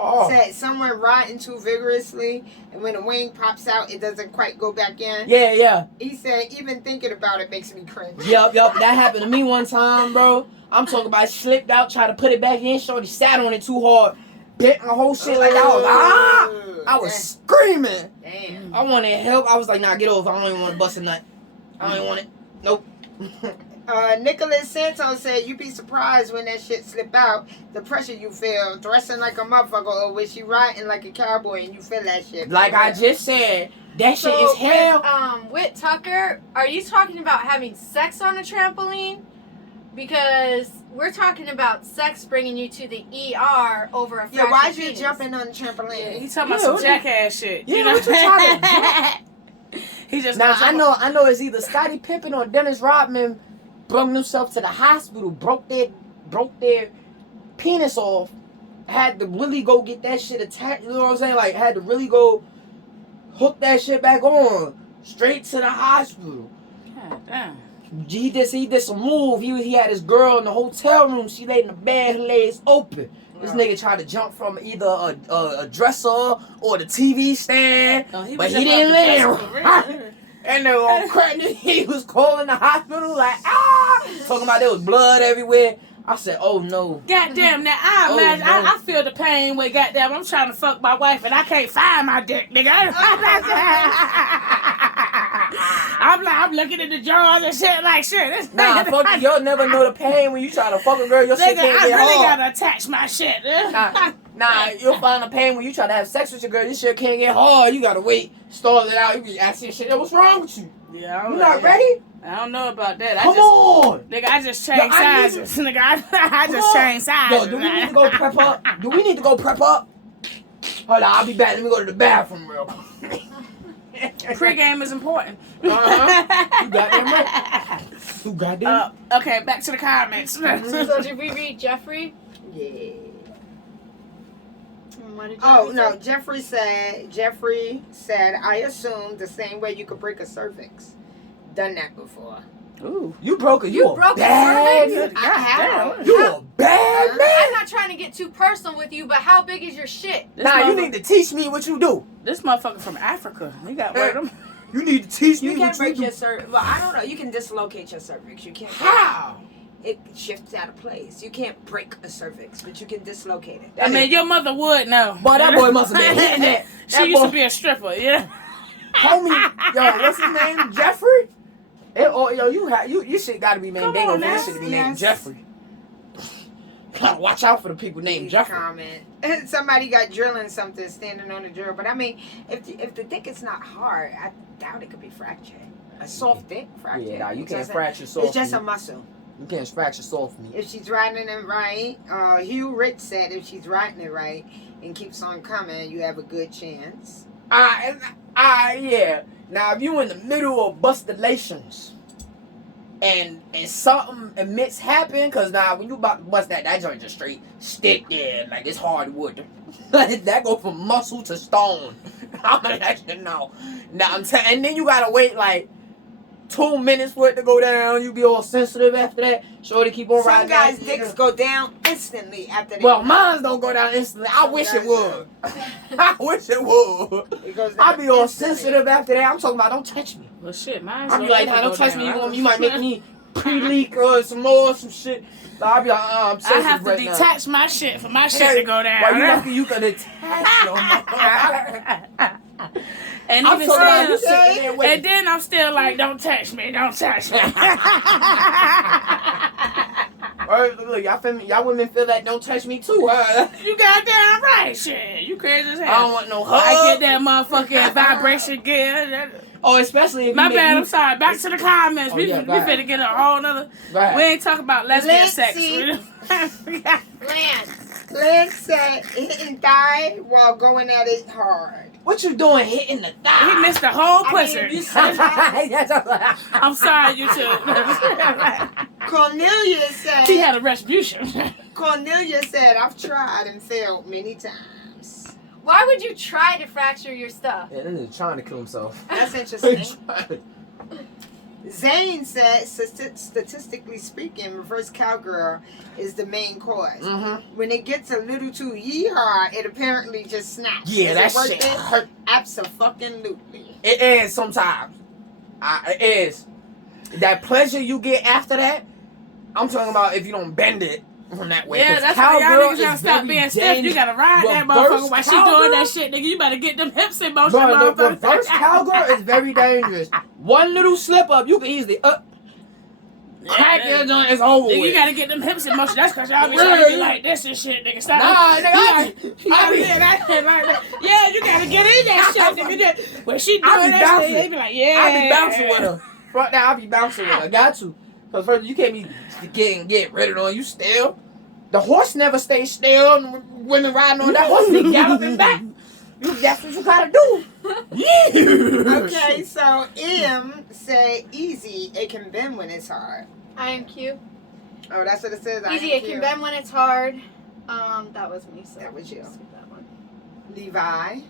Oh. said someone riding too vigorously, and when the wing pops out, it doesn't quite go back in. Yeah. He said, even thinking about it makes me cringe. Yup. That happened to me one time, bro. I'm talking about it slipped out, tried to put it back in. Shorty sat on it too hard, bent my whole shit like I was screaming. Damn. I wanted help. I was like, nah, get over. I don't even want to bust a nut. I don't even want it. Nope. Nicholas Santos said, you be surprised when that shit slip out. The pressure you feel, dressing like a motherfucker, or when she riding like a cowboy and you feel that shit. Like I just said, that shit is hell. With Tucker, are you talking about having sex on a trampoline? Because we're talking about sex bringing you to the ER over a Yeah, why's fractured you penis. jumping on the trampoline? Yeah, he talking about some jackass shit. Yeah, You know? what you trying to He just Now gonna I know it's either Scottie Pippen or Dennis Rodman brought themselves to the hospital, broke their penis off, had to really go get that shit attached. You know what I'm saying? Like had to really go hook that shit back on straight to the hospital. God damn. He did some move. He had his girl in the hotel room. She laid in the bed, her legs open. This nigga tried to jump from either a dresser or the TV stand, but he didn't land. And they were on crack. He was calling the hospital like, talking about there was blood everywhere. I said, oh no. Goddamn, now I imagine, no. I feel the pain with goddamn, I'm trying to fuck my wife and I can't find my dick, nigga. I'm looking at the drawers and shit like shit. Nah, fuck you. You'll never know the pain when you try to fuck a girl. Your shit Nigga, can't I get really hard. gotta attach my shit. Nah, you'll find the pain when you try to have sex with your girl. This shit can't get hard. You gotta wait, stall it out. You be asking shit. What's wrong with you? Yeah, I don't You know. not ready? I don't know about that. Come on. Nigga, I just changed I sizes. Nigga, I just changed sizes. Yo, do we need to go prep up? Do we need to go prep up? Hold on, I'll be back. Let me go to the bathroom real quick. Pre-game is important. Uh-huh. You got that right. You got that. Okay, back to the comments. So did we read Jeffrey? Yeah. What did Oh, Jeffrey no. say? Jeffrey said, I assume the same way you could break a cervix. Done that before. Ooh. You broke it. You broke a bad. cervix? I have. You a bad man. I'm not trying to get too personal with you, but how big is your shit? Nah, you need to teach me what you do. This motherfucker from Africa. He got one of them. You need to teach me You can't what break you your do. cervix. Well, I don't know. You can dislocate your cervix. You can't. How? It shifts out of place. You can't break a cervix, but you can dislocate it. I mean, your mother would know. Boy, that boy must have been hitting that. She used to be a stripper, yeah. Homie, yo, what's his name? Jeffrey? You shit gotta be named Come Dango on for now. this shit to be named Yes. Jeffrey. Gotta watch out for the people named Leave Jeffrey. Comment. Somebody got drilling something standing on the drill, but I mean, if the dick is not hard, I doubt it could be fractured. A soft dick fractured. Yeah, nah, you It's can't just a- fracture soft It's just a meat. muscle. You can't fracture soft meat. If she's riding it right, Hugh Rich said if she's riding it right and keeps on coming, you have a good chance. Yeah. Now, if you in the middle of bustulations, and something admits happened, cause now when you about to bust that joint just straight stick there like it's hardwood. That go from muscle to stone. I'm like, that shit no. Now and then you gotta wait like 2 minutes for it to go down. You be all sensitive after that. Shorty keep on riding. Some guys' dicks go down instantly after they. Well, mine don't go down instantly. I wish it would. I wish it would. It goes down I be all instantly. sensitive after that. I'm talking about don't touch me. Well, shit, mine. I be like, nah, don't touch me. You might make me pre-leak or some more some shit. So I be like, I'm sensitive I have to right now. detach my shit for my shit to go down. Well, you lucky you can detach your And I'm even so glad still, you sitting there waiting. and then I'm still like, don't touch me, don't touch me. Look, y'all feel me? Y'all women feel that don't touch me too, huh? You goddamn right, shit. You crazy as hell. I don't want no hug. I get that motherfucking vibration gear. Oh, especially if My you bad, make I'm sorry. Back to the comments. Oh, we yeah, finna get a whole nother. Right. We ain't talking about lesbian sex. Lance. Lance said hitting thigh while going at it hard. What you doing hitting the thigh? He missed the whole I pussy. mean, you said I'm sorry, you two. Cornelia said. He had a retribution. Cornelia said, I've tried and failed many times. Why would you try to fracture your stuff? Yeah, this is trying to kill himself. That's interesting. Zane said, statistically speaking, reverse cowgirl is the main cause. Mm-hmm. When it gets a little too yee-haw, it apparently just snaps. Yeah, Is that it worth shit it? hurt. Absolutely. It is sometimes. It is. That pleasure you get after that, I'm talking about if you don't bend it from that way. Yeah, 'Cause that's why y'all cowgirl niggas gotta is stop very being stiff. You dangerous. gotta ride that Reverse motherfucker while she doing cowgirl? that shit, nigga. You better get them hips in motion, Bro, the motherfucker. reverse cowgirl is very dangerous. One little slip up, you can easily crack your joint, it's over Nigga, with. you gotta get them hips in motion. That's cause y'all be trying to be like this and shit, nigga. Stop. Nah, nigga, You gotta get that shit like that. Yeah, you gotta get in that shit, nigga. When she I doing be that bouncing. shit, they be like, yeah. I be bouncing with her. Front now, I be bouncing with her. I got to. Cause first, you can't be get rid of on you still. The horse never stays still. And women riding on that horse, they galloping back. That's what you gotta do. Yeah. Okay, so M said easy, it can bend when it's hard. I am cute. Oh, that's what it says. I Easy, am it can cute. bend when it's hard. That was me. So That was you. skip that one. Levi.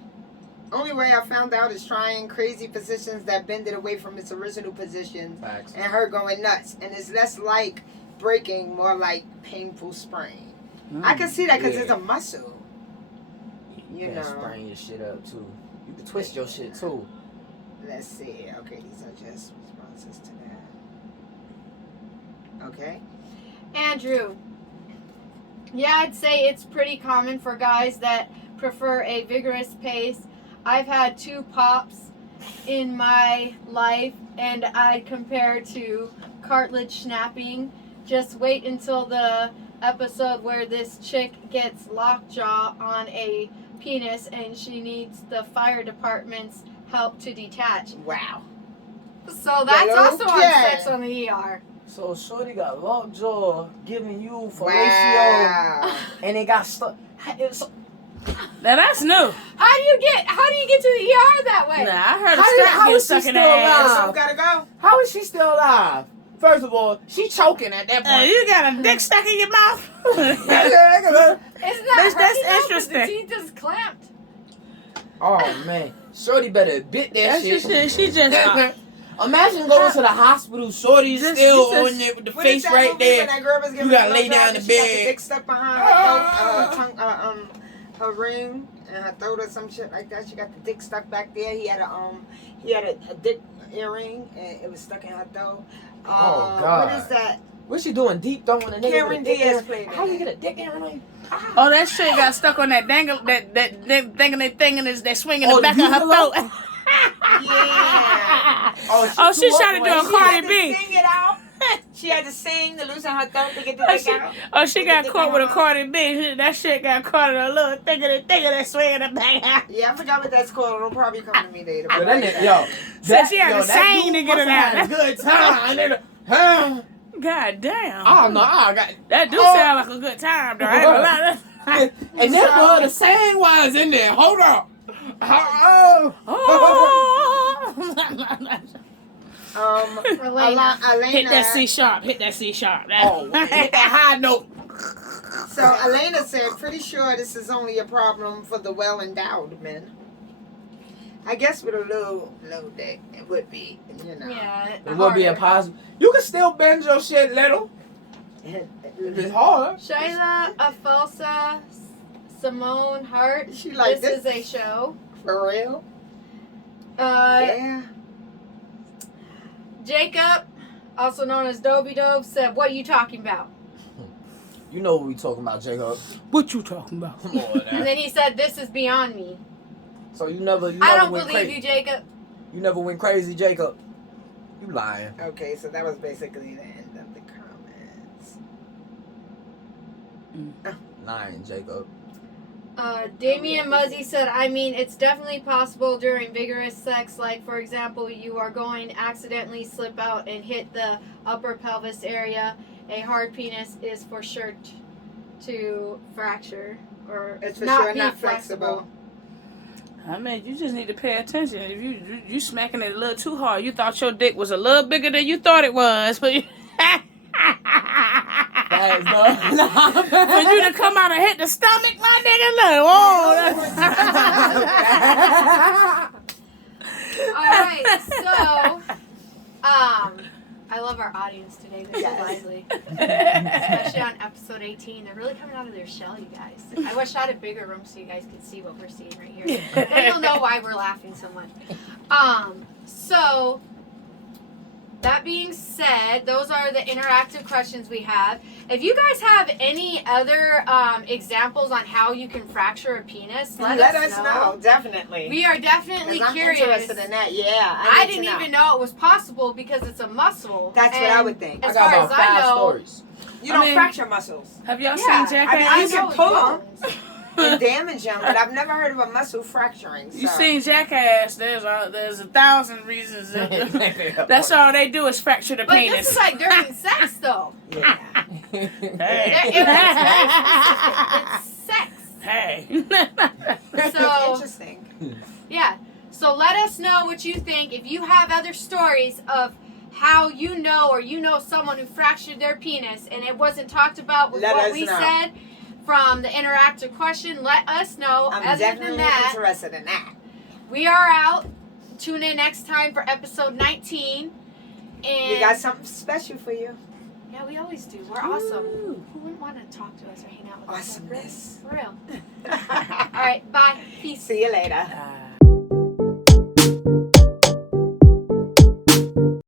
Only way I found out is trying crazy positions that bend it away from its original position Facts. and her going nuts. And it's less like breaking, more like painful sprain. I can see that because it's a muscle. You can know. sprain your shit up too. You can twist your shit too. Let's see. Okay, these are just responses to that. Okay. Andrew. Yeah, I'd say it's pretty common for guys that prefer a vigorous pace. I've had 2 pops in my life, and I compare to cartilage snapping. Just wait until the episode where this chick gets lockjaw on a penis and she needs the fire department's help to detach. Wow. So that's Well, also on okay. Sex on the ER. So shorty got lockjaw giving you fellatio, Wow. and it got stuck. Now that's new. How do you get to the ER that way? Nah, I heard a How strap is get she stuck in still the ass. alive? So gotta go. How is she still alive? First of all, she choking at that point. You got a dick stuck in your mouth. It's not That's hurting though, 'cause interesting. the teeth is clamped. Oh man, shorty better bit that That's shit. just she just. Imagine going to the hospital, shorty Just- still just- on there with the What is face that right movie there. when that girl was giving You gotta a lay blowjob down in and she got the bed. dick stuck behind her throat, her ring and her throat or some shit like that. She got the dick stuck back there. He had a dick earring and it was stuck in her throat. Oh, God. What is that? What's she doing? Deep throwing a nigga Cameron with a dick Diaz in? played How that. you get a dick in on you? Oh, that shit got stuck on that dangle, that thing, and that swing in Oh, the back the of her buffalo? throat. Yeah. Oh, she trying to do a She Cardi had to B. sing it out. She had to sing to loosen her throat to get the dick out. Oh, she got caught with a Cardi B. That shit got caught in a little thing of that swing in the back. Yeah, I forgot what that's called. It'll probably come to me later. Yo, but that like nigga, yo, So she had to that sing dude to get it must have out. had a good time. Nigga. Huh? God damn. I don't know. I got. That do sound like a good time, though. I ain't gonna lie. And then for her to sing while it's in there. Hold up. Oh. Oh. Elena. Hit that C sharp. Hit that C sharp. Oh, hit that high note. So Elena said, pretty sure this is only a problem for the well-endowed men. I guess with a low dick, it would be, you know. Yeah. It would be a positive. You can still bend your shit little. It's hard. Shayla Afelsa Simone Hart. She like this is a show. For real? Yeah. Jacob, also known as Dobie Dobe, said, "What are you talking about?" You know what we talking about, Jacob. What you talking about? Come on, And then he said, "This is beyond me." So you never I don't went believe crazy. you, Jacob. You never went crazy, Jacob. You lying. Okay, so that was basically the end of the comments. Lying, Jacob. Damian Muzzy said, "I mean, it's definitely possible during vigorous sex. Like, for example, you are going to accidentally slip out and hit the upper pelvis area. A hard penis is for sure to fracture or It's for not sure be not flexible." I mean, you just need to pay attention. If you smacking it a little too hard, you thought your dick was a little bigger than you thought it was, but Thanks, bro. for you to come out and hit the stomach, my nigga, look, All right, so I love our audience today. They're so lively, especially on episode 18. They're really coming out of their shell, you guys. I wish I had a bigger room so you guys could see what we're seeing right here. Then you'll know why we're laughing so much. So that being said, those are the interactive questions we have. If you guys have any other examples on how you can fracture a penis, let us know. Definitely. We are definitely curious. I'm interested in that. Yeah, I didn't even know it was possible because it's a muscle. That's what I would think. As I got far about as I 5 know, stories. You don't mean- fracture muscles. Have y'all Yeah, seen I Jackass? mean, you can pull know them and damage them, but I've never heard of a muscle fracturing. So. You seen Jackass? There's 1,000 reasons. That's all they do is fracture the But penis. this is like during sex, though. Yeah. It's sex. Hey. So, Interesting. yeah. So let us know what you think. If you have other stories of how you know or you know someone who fractured their penis and it wasn't talked about with Let what us we know. said from the interactive question, let us know. I'm Other definitely than that, interested in that. we are out. Tune in next time for episode 19. And We got something special for you. yeah, we always do. We're awesome. Who wouldn't want to talk to us or hang out with us? Awesomeness. For real. All right. Bye. Peace. See you later. Bye.